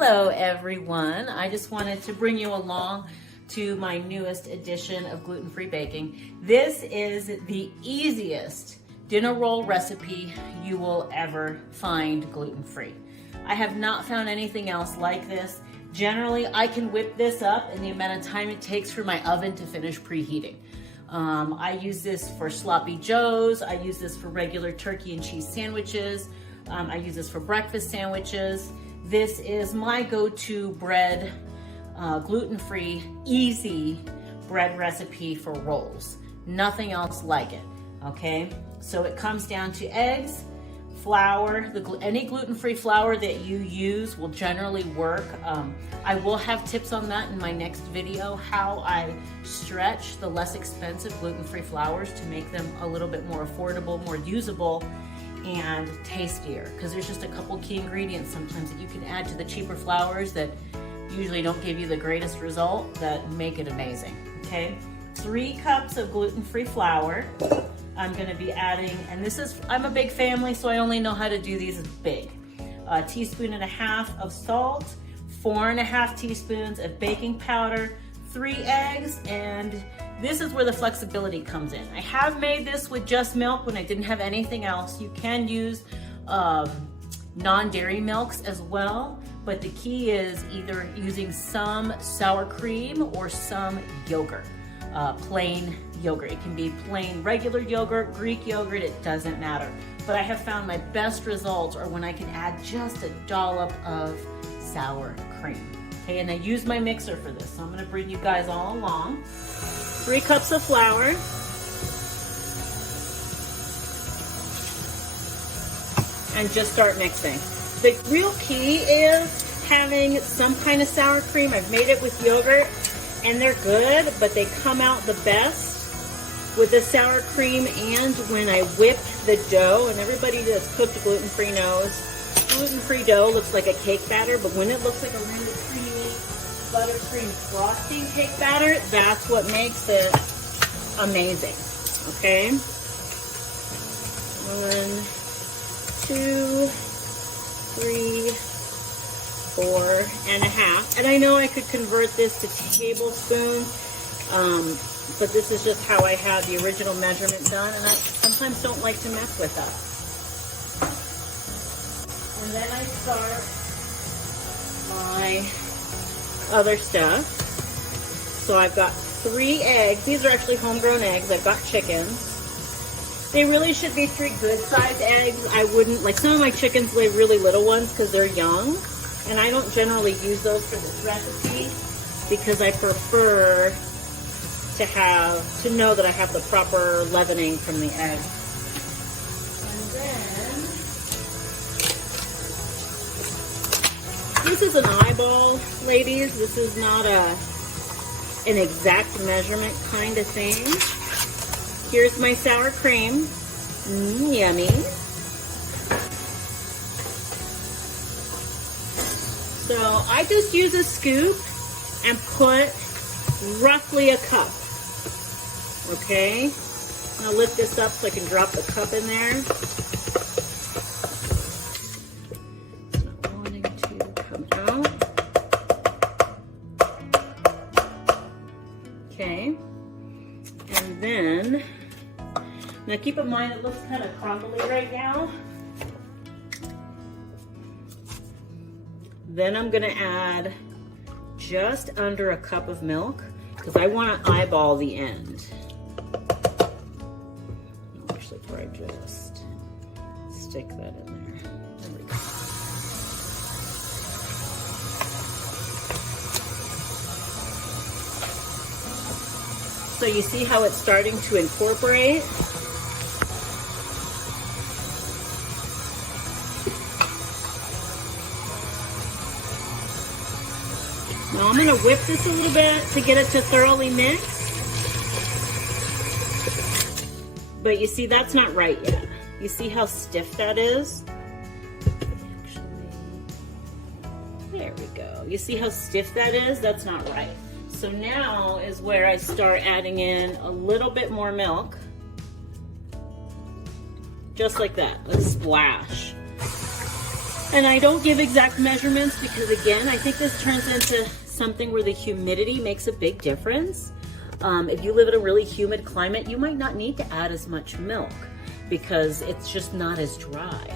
Hello everyone. I just wanted to bring you along to my newest edition of gluten-free baking. This is the easiest dinner roll recipe you will ever find gluten-free. I have not found anything else like this. Generally, I can whip this up in the amount of time it takes for my oven to finish preheating. I use this for sloppy joes. I use this for regular turkey and cheese sandwiches. I use this for breakfast sandwiches. This is my go-to bread, gluten-free, easy bread recipe for rolls. Nothing else like it, okay? So it comes down to eggs, flour. Any gluten-free flour that you use will generally work. I will have tips on that in my next video, how I stretch the less expensive gluten-free flours to make them a little bit more affordable, more usable, and tastier, because there's just a couple key ingredients sometimes that you can add to the cheaper flours that usually don't give you the greatest result that make it amazing, okay? 3 cups of gluten-free flour. I'm gonna be adding, and this is, I'm a big family, so I only know how to do these big. 1.5 teaspoons of salt, 4.5 teaspoons of baking powder, 3 eggs, and this is where the flexibility comes in. I have made this with just milk when I didn't have anything else. You can use non-dairy milks as well, but the key is either using some sour cream or some yogurt, plain yogurt. It can be plain regular yogurt, Greek yogurt, it doesn't matter. But I have found my best results are when I can add just a dollop of sour cream. Okay, and I use my mixer for this, so I'm gonna bring you guys all along. 3 cups of flour. And just start mixing. The real key is having some kind of sour cream. I've made it with yogurt and they're good, but they come out the best with the sour cream and when I whip the dough. And everybody that's cooked gluten-free knows gluten-free dough looks like a cake batter, but when it looks like a really creamy buttercream frosting cake batter, that's what makes it amazing, okay? 1, 2, 3, 4.5. And I know I could convert this to tablespoons, but this is just how I had the original measurement done, and I sometimes don't like to mess with that. And then I start my other stuff. So I've got 3 eggs. These are actually homegrown eggs. I've got chickens. They really should be 3 good sized eggs. I wouldn't, like some of my chickens lay really little ones because they're young. And I don't generally use those for this recipe because I prefer to know that I have the proper leavening from the eggs. This is an eyeball, ladies. This is not an exact measurement kind of thing. Here's my sour cream. Yummy. So I just use a scoop and put roughly a cup. Okay? I'm gonna lift this up so I can drop the cup in there. Okay, and then, now keep in mind it looks kind of crumbly right now. Then I'm gonna add just under a cup of milk because I want to eyeball the end. Actually, before I just stick that in there. There we go. So you see how it's starting to incorporate? Now I'm going to whip this a little bit to get it to thoroughly mix. But you see that's not right yet. You see how stiff that is? Actually, there we go. You see how stiff that is? That's not right. So now is where I start adding in a little bit more milk. Just like that, a splash. And I don't give exact measurements because, again, I think this turns into something where the humidity makes a big difference. If you live in a really humid climate, you might not need to add as much milk because it's just not as dry.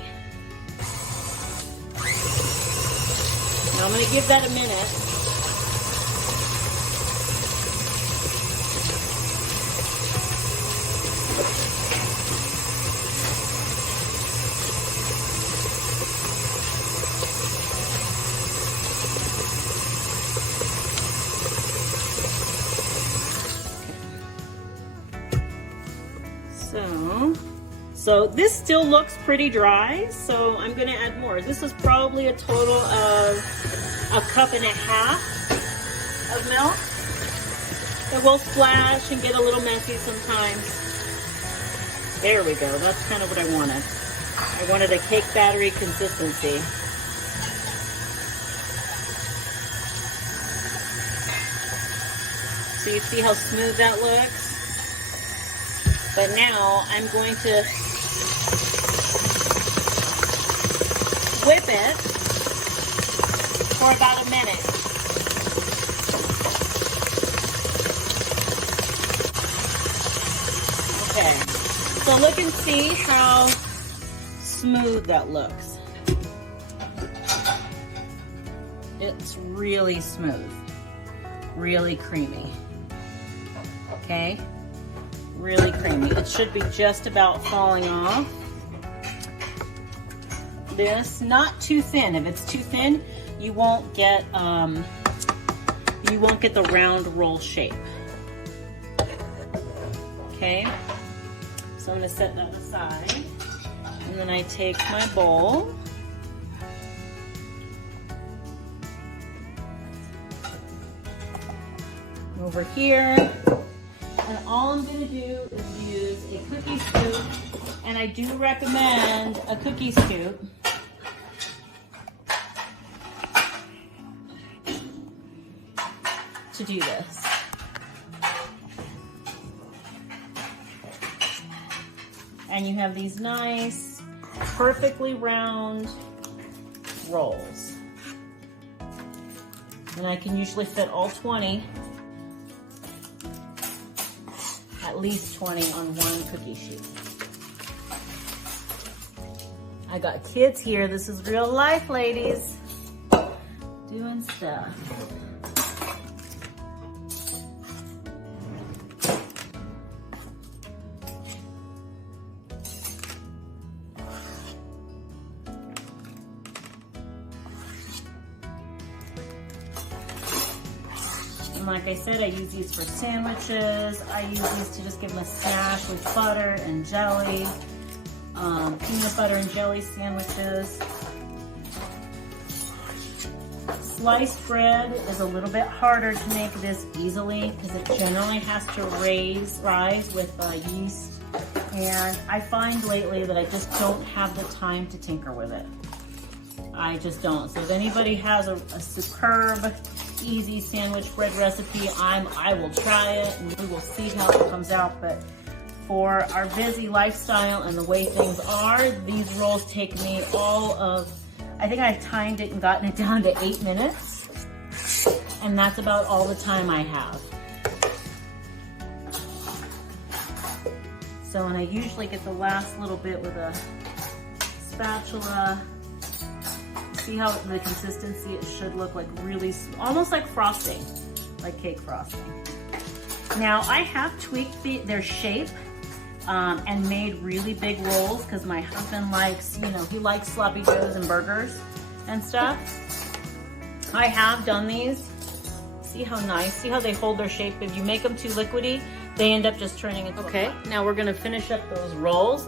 Now I'm going to give that a minute. So this still looks pretty dry, so I'm gonna add more. This is probably a total of 1.5 cups of milk. It will splash and get a little messy sometimes. There we go, that's kind of what I wanted. I wanted a cake battery consistency. So you see how smooth that looks? But now I'm going to whip it for about a minute. Okay, so look and see how smooth that looks. It's really smooth, really creamy. Okay, really creamy. It should be just about falling off. This, not too thin. If it's too thin, you won't get the round roll shape. Okay, so I'm gonna set that aside, and then I take my bowl. Over here, and all I'm gonna do is use a cookie scoop, and I do recommend a cookie scoop. To do this. And you have these nice, perfectly round rolls. And I can usually fit all 20, at least 20 on one cookie sheet. I got kids here. This is real life, ladies. Doing stuff. And like I said, I use these for sandwiches. I use these to just give them a smash with butter and jelly. Peanut butter and jelly sandwiches. Sliced bread is a little bit harder to make this easily because it generally has to rise with yeast. And I find lately that I just don't have the time to tinker with it. I just don't. So if anybody has a superb, easy sandwich bread recipe, I will try it and we will see how it comes out. But for our busy lifestyle and the way things are, these rolls take me I think I've timed it and gotten it down to 8 minutes. And that's about all the time I have. So, and I usually get the last little bit with a spatula. See how the consistency, it should look like really, almost like frosting, like cake frosting. Now I have tweaked their shape and made really big rolls because my husband likes, he likes sloppy joes and burgers and stuff. I have done these. See how nice, see how they hold their shape. If you make them too liquidy, they end up just turning into Okay, now we're gonna finish up those rolls.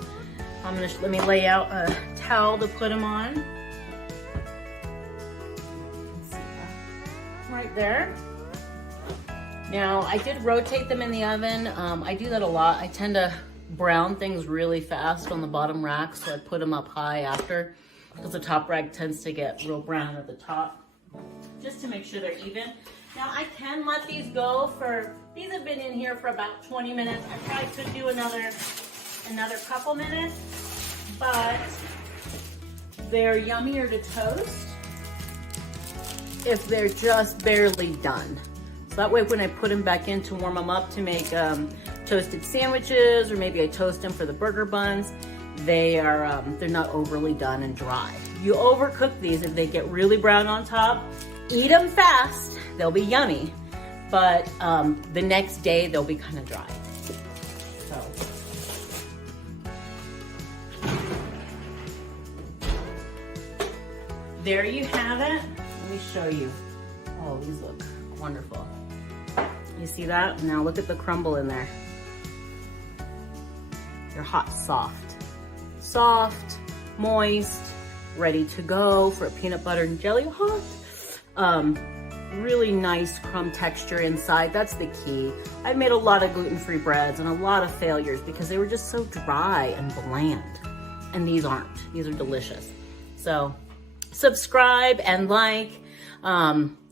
Let me lay out a towel to put them on. Right there. Now I did rotate them in the oven. I do that a lot. I tend to brown things really fast on the bottom rack, so I put them up high after because the top rack tends to get real brown at the top, just to make sure they're even. Now I can let these go these have been in here for about 20 minutes. I probably could do another couple minutes, but they're yummier to toast if they're just barely done. So that way when I put them back in to warm them up to make toasted sandwiches, or maybe I toast them for the burger buns, they're not overly done and dry. You overcook these, if they get really brown on top, eat them fast, they'll be yummy, but the next day they'll be kind of dry. So. There you have it. Let me show you. Oh, these look wonderful. You see that? Now look at the crumble in there. They're hot, soft, moist, ready to go for a peanut butter and jelly hot. Really nice crumb texture inside. That's the key. I've made a lot of gluten-free breads and a lot of failures because they were just so dry and bland. And these aren't. These are delicious. So subscribe and like.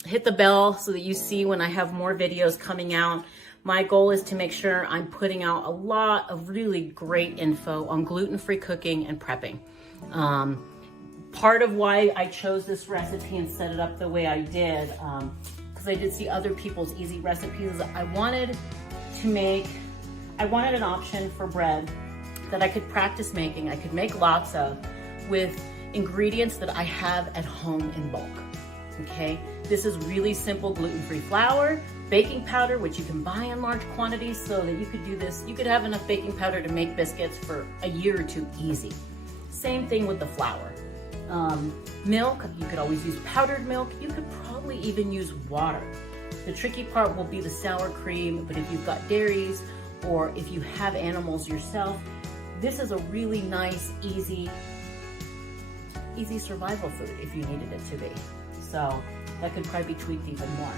Hit the bell so that you see when I have more videos coming out. My goal is to make sure I'm putting out a lot of really great info on gluten-free cooking and prepping. Part of why I chose this recipe and set it up the way I did, because I did see other people's easy recipes, I wanted an option for bread that I could practice making, I could make lots of, with ingredients that I have at home in bulk. Okay, this is really simple gluten-free flour, baking powder, which you can buy in large quantities so that you could do this. You could have enough baking powder to make biscuits for a year or two easy. Same thing with the flour. Milk, you could always use powdered milk. You could probably even use water. The tricky part will be the sour cream, but if you've got dairies or if you have animals yourself, this is a really nice, easy survival food if you needed it to be. So that could probably be tweaked even more.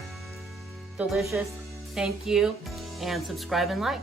Delicious. Thank you, and subscribe and like.